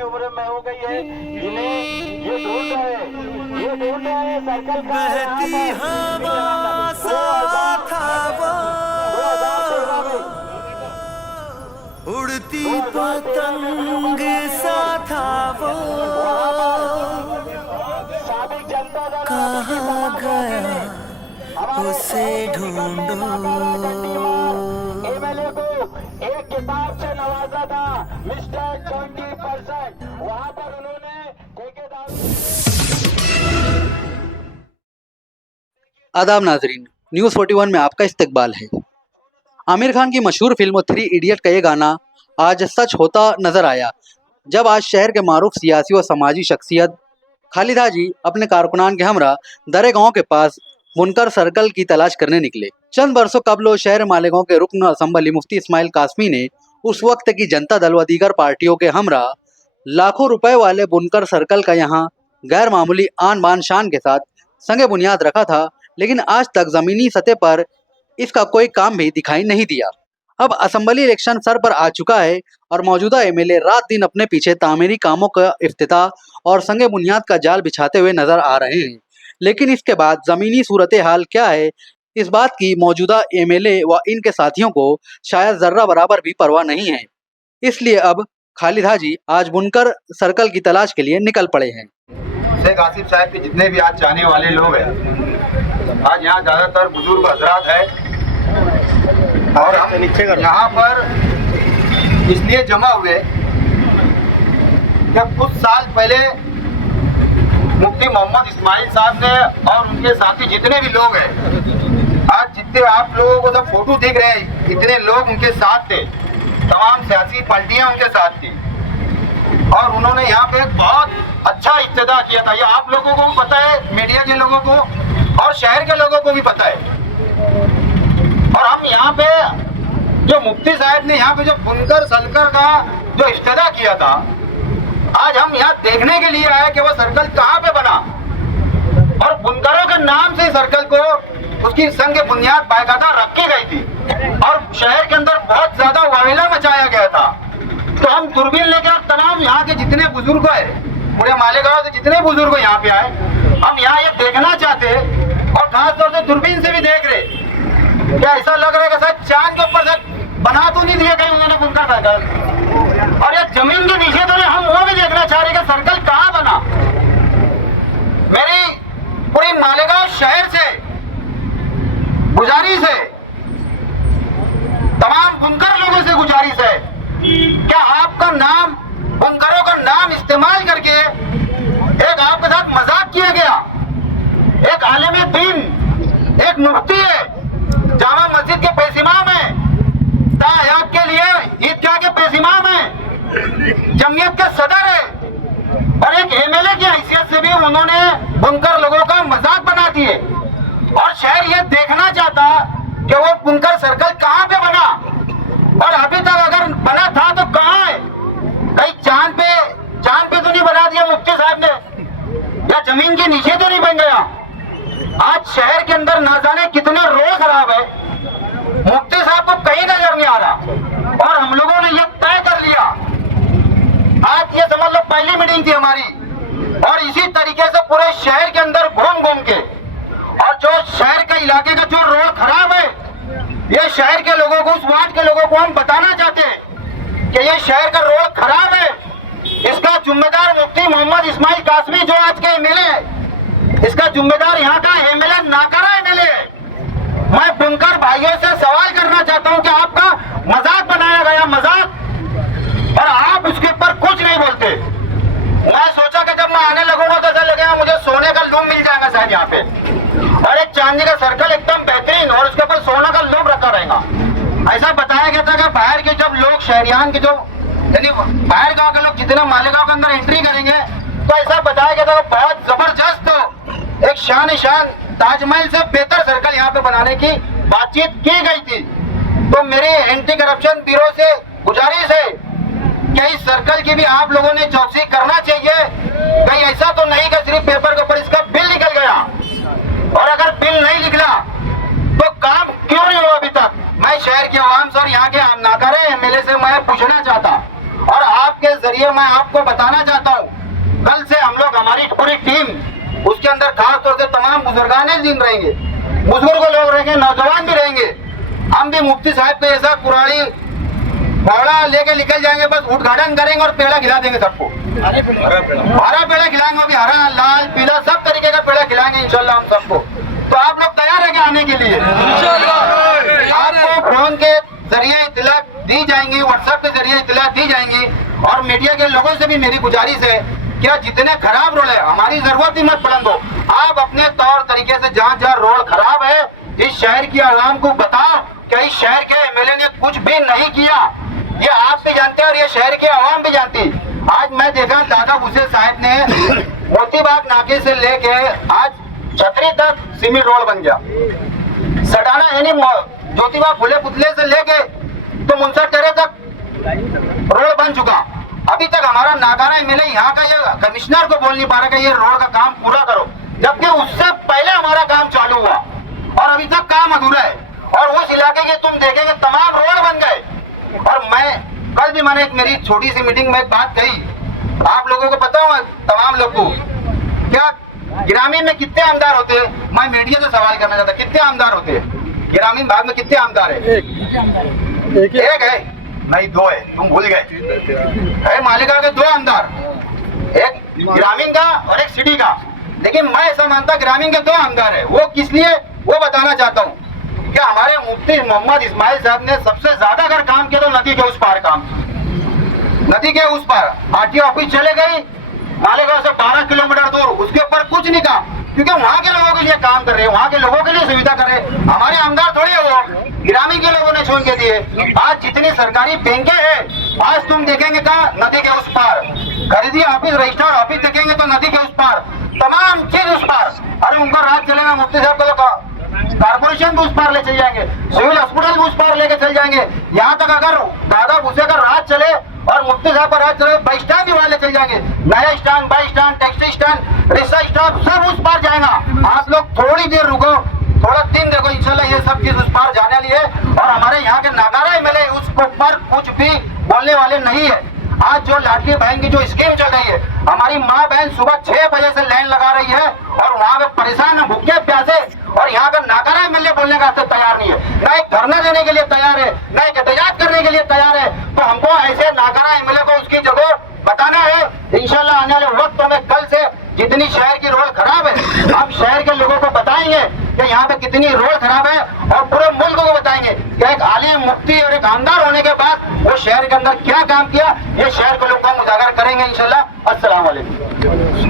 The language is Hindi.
की उम्र में हो गई है, इन्हें ये ढूंढ रहे हैं सर्कल का बहती हवा सा था वो, उड़ती पतंग सा था वो, कहाँ गया उसे ढूंढो। एमएलए को एक किताब से नवाजा था, मिस्टर 20%। वहां पर उन्होंने आदाब नाजरीन, न्यूज़ 41 में आपका इस्तकबाल है। आमिर खान की मशहूर फिल्म 3 इडियट का ये गाना आज सच होता नजर आया, जब आज शहर के मारूफ सियासी और समाजी शख्सियत खालिद हाजी अपने कारकुनान के हमरा दरे गांव के पास बुनकर सर्कल की तलाश करने निकले। चंद बरसों कबल शहर मालेगांव के रुकन असम्बली मुफ्ती इस्माइल कासमी ने उस वक्त की जनता दल व दीगर पार्टियों के हमरा लाखों रुपए वाले बुनकर सर्कल का यहाँ गैर मामूली आन बान शान के साथ संगे बुनियाद रखा था, लेकिन आज तक जमीनी सतह पर इसका कोई काम भी दिखाई नहीं दिया। अब असम्बली इलेक्शन सर पर आ चुका है और मौजूदा एमएलए रात दिन अपने पीछे तामीरी कामों का इफ्तिताह और संगे बुनियाद का जाल बिछाते हुए नजर आ रहे हैं, लेकिन इसके बाद जमीनी सूरत हाल क्या है, इस बात की मौजूदा एमएलए व इनके साथियों को शायद जर्रा बराबर भी परवाह नहीं है। इसलिए अब खालिद हाजी आज बुनकर सर्कल की तलाश के लिए निकल पड़े हैं। शेख आसिफ साहब के जितने भी आज चाहने वाले लोग हैं, आज यहाँ ज़्यादातर बुजुर्ग हजरात है और हम यहाँ पर इसलिए जमा हुए कि कुछ साल पहले मुफ्ती मोहम्मद इस्माइल साहब ने और उनके साथी जितने भी लोग हैं, आज जितने आप लोगों को जब फोटो दिख रहे हैं, इतने लोग उनके साथ थे, तमाम सियासी पार्टियां उनके साथ थी और उन्होंने यहाँ पे एक बहुत अच्छा इब्तिदा किया था। ये आप लोगों को भी पता है, मीडिया के लोगों को और शहर के लोगों को भी पता है। और हम यहाँ पे जो मुफ्ती साहब ने यहाँ पे जो बुनकर सर्कल का जो इब्तिदा किया था, आज हम यहाँ देखने के लिए आए कि वो सर्कल कहाँ पे बना और बुनकरों के नाम से सर्कल को उसकी संग बुनियाद बाकायदा रखी गई थी और शहर के अंदर बहुत ज्यादा वाविला मचाया गया था। तो हम दूरबीन लेकर तमाम यहाँ के जितने बुजुर्ग है, पूरे मालेगांव से जितने बुजुर्ग यहाँ पे आए, हम यहाँ ये देखना चाहते और खास तौर से दूरबीन से भी देख रहे, क्या ऐसा लग रहा है कि शायद चांद के ऊपर से बना तो नहीं दिया कहीं उन्होंने बुनकर सर्कल, और ये जमीन के नीचे तो हम वो भी देखना चाह रहे कि सर्कल कहाँ बना। मेरी पूरी मालेगांव शहर से गुजारिश है, तमाम बुनकर लोगों से गुजारिश है, क्या आपका नाम, बुनकरों का नाम इस्तेमाल करके एक आपके साथ मजाक किया गया। एक आलिम दीन, एक मुफ्ती है, जामा मस्जिद के पेशिमाम है, तायात के लिए ईदगाह के पेशिमाम है, जमीयत के सदर है और एक एमएलए की हैसियत से भी उन्होंने बुनकर लोगों का मजाक बना दिए और शहर ये देखना चाहता कि वो बुनकर सर्कल कहाँ पे बना और अभी तक अगर बना था तो कहाँ है। कहीं चांद पे तो नहीं बना दिया मुफ्ती साहब ने, या जमीन के नीचे तो नहीं बन गया। आज शहर के अंदर ना जाने कितने रोड खराब है, मुफ्ती साहब को कहीं नजर नहीं आ रहा और हम लोगों ने ये तय कर लिया, आज ये समझ लो पहली मीटिंग थी हमारी, और इसी तरीके से पूरे शहर के अंदर घूम घूम के और जो शहर के इलाके का जो रोड खराब है, ये शहर के लोगों को, उस वार्ड के लोगों को हम बताना चाहते हैं कि ये शहर का रोड खराब है, इसका जिम्मेदार मुफ्ती मोहम्मद इस्माइल कासमी जो आज के एमएलए है, इसका जिम्मेदार यहाँ का एमएलए नाकारा एमएलए है। मैं बुनकर भाइयों से सवाल करना चाहता हूँ कि आपका मजाक बनाया गया, मजाक, और आप उसके ऊपर कुछ नहीं बोलते। मैं सोचा कि जब मैं आने लगूंगा तो ऐसा लगेगा मुझे सोने का लूम मिल जाएगा शायद यहाँ पे, और एक चांदी का सर्कल एकदम बेहतरीन और उसके ऊपर सोना का लूम रखा रहेगा। ऐसा बताया गया था कि बाहर के जब लोग, शहरियान के जो, यानी बाहर गांव के लोग जितना मालेगांव के अंदर एंट्री करेंगे तो ऐसा बताया गया था बहुत जबरदस्त एक शान ताजमहल से बेहतर सर्कल यहाँ पे बनाने की बातचीत की गई थी। तो मेरी एंटी करप्शन ब्यूरो से गुजारिश है कि इस सर्कल की भी आप लोगों ने चौकसी करना चाहिए। कहीं ऐसा तो नहीं कि सिर्फ पेपर के ऊपर इसका बिल निकल गया, और अगर बिल नहीं निकला तो काम क्यों नहीं हुआ अभी तक। मैं शहर के आवाम से और यहाँ के नाकारे एमएलए से मैं पूछना चाहता और आपके जरिए मैं आपको बताना चाहता हूँ, कल से हम लोग, हमारी पूरी टीम, उसके अंदर खास तौर से तमाम बुजुर्गाने दिन रहेंगे, बुजुर्ग लोग रहेंगे, नौजवान भी रहेंगे। हम भी मुफ्ती साहब के ऐसा कुराड़ी फावड़ा लेके निकल जाएंगे, बस उद्घाटन करेंगे और पेड़ा खिला देंगे सबको। हरा पेड़ा खिलाएंगे, अभी हरा, लाल, पीला सब तरीके का पेड़ा खिलाएंगे इंशाल्लाह हम सबको। तो आप लोग तैयार है क्या आने के लिए? आपको फोन के जरिए इतला दी जाएंगी, व्हाट्सएप के जरिए इतला दी जाएंगी। और मीडिया के लोगों से भी मेरी गुजारिश है, क्या जितने खराब रोड है, हमारी जरूरत ही मत बुलंद हो, आप अपने तौर तरीके से जहाँ जहाँ रोड खराब है इस शहर की आवाम को बताओ कि इस शहर के एमएलए ने कुछ भी नहीं किया। ये आप भी जानते हैं और ये शहर की आवाम भी जानती। आज मैं देखा दादा भूसे साहब ने मोतीबाग नाके से लेके आज छतरी तक सीमेंट रोड बन गया। सटाना यानी ज्योतिबा फुले पुतले से लेके तो मुंसर टेरे तक रोड बन चुका। अभी तक हमारा नाकारा एमएलए यहाँ का ये कमिश्नर को बोल नहीं पा रहा कि ये रोड का काम पूरा करो, जबकि उससे पहले हमारा काम चालू हुआ और अभी तक काम अधूरा है। और उस इलाके के तुम देखेंगे तमाम रोड बन गए। और मैं कल भी मैंने एक मेरी छोटी सी मीटिंग में एक बात कही, आप लोगों को पता होगा, तमाम लोग को, क्या ग्रामीण में कितने आमदार होते हैं? मैं मीडिया से सवाल करना चाहता, कितने आमदार होते हैं ग्रामीण भाग में? कितने आमदार है? एक है नहीं, दो है, तुम भूल गए। है मालिका के दो आमदार, एक ग्रामीण का और एक सिटी का। लेकिन मैं ऐसा मानता ग्रामीण के दो आमदार है। वो किस लिए, वो बताना चाहता हूँ। क्या हमारे मुफ्ती मोहम्मद इस्माइल साहब ने सबसे ज्यादा अगर काम किया तो नदी के उस पार काम, नदी के उस पार आरटीओ ऑफिस चले गई मालेगांव से 12 किलोमीटर दूर, उसके ऊपर कुछ नहीं काम, क्योंकि वहाँ के लोगों के लिए काम कर रहे हैं, वहाँ के लोगों के लिए सुविधा कर रहे हैं। हमारे आमदार थोड़ी है वो, ग्रामीण के लोगों ने छून के दिए। आज जितनी सरकारी बैंकें हैं, आज तुम देखेंगे कहाँ, नदी के उस पार। खरीदी ऑफिस, रजिस्ट्रार ऑफिस देखेंगे तो नदी के उस पार, तमाम चीज उस पार। अरे उनका राज चलेगा, मुफ्ती साहब को कारपोरेशन भी उस पार ले चल जाएंगे, सिविल हॉस्पिटल भी उस पार लेके चल जाएंगे। यहाँ तक अगर दादा भूसे का राज चले और मुफ्ती साहब का राज चले, बस स्टैंड भी वहाँ ले चल जाएंगे। नया stand, bus stand, taxi stand, rickshaw stop सब उस पार जाएगा। आप लोग थोड़ी देर रुको, थोड़ा दिन देखो, इंशाल्लाह ये सब चीज उस पार जाने वाली है। और हमारे यहाँ के नाकारा एमएलए उसके ऊपर कुछ भी बोलने वाले नहीं है। आज जो लाडली बहन की जो स्कीम चल रही है, हमारी माँ बहन सुबह 6 बजे से लाइन लगा रही है और वहाँ पे परेशान है, भूखे प्यासे, और यहाँ का नाकारा एमएलए बोलने का तैयार नहीं है, न एक धरना देने के लिए तैयार है, न एक एहतजाज करने के लिए तैयार है। तो हमको ऐसे नाकारा एमएलए को उसकी जगह बताना है। इंशाल्लाह आने वाले वक्त में कल से जितनी शहर की रोड खराब है, हम शहर के लोगों को बताएंगे कि यहाँ पे कितनी रोड खराब है, और पूरे मुल्क को बताएंगे कि एक आलिम, मुफ्ती और एक आमदार होने के बाद वो शहर के अंदर क्या काम किया, ये शहर के लोग हम उजागर करेंगे इंशाल्लाह। अस्सलाम वालेकुम।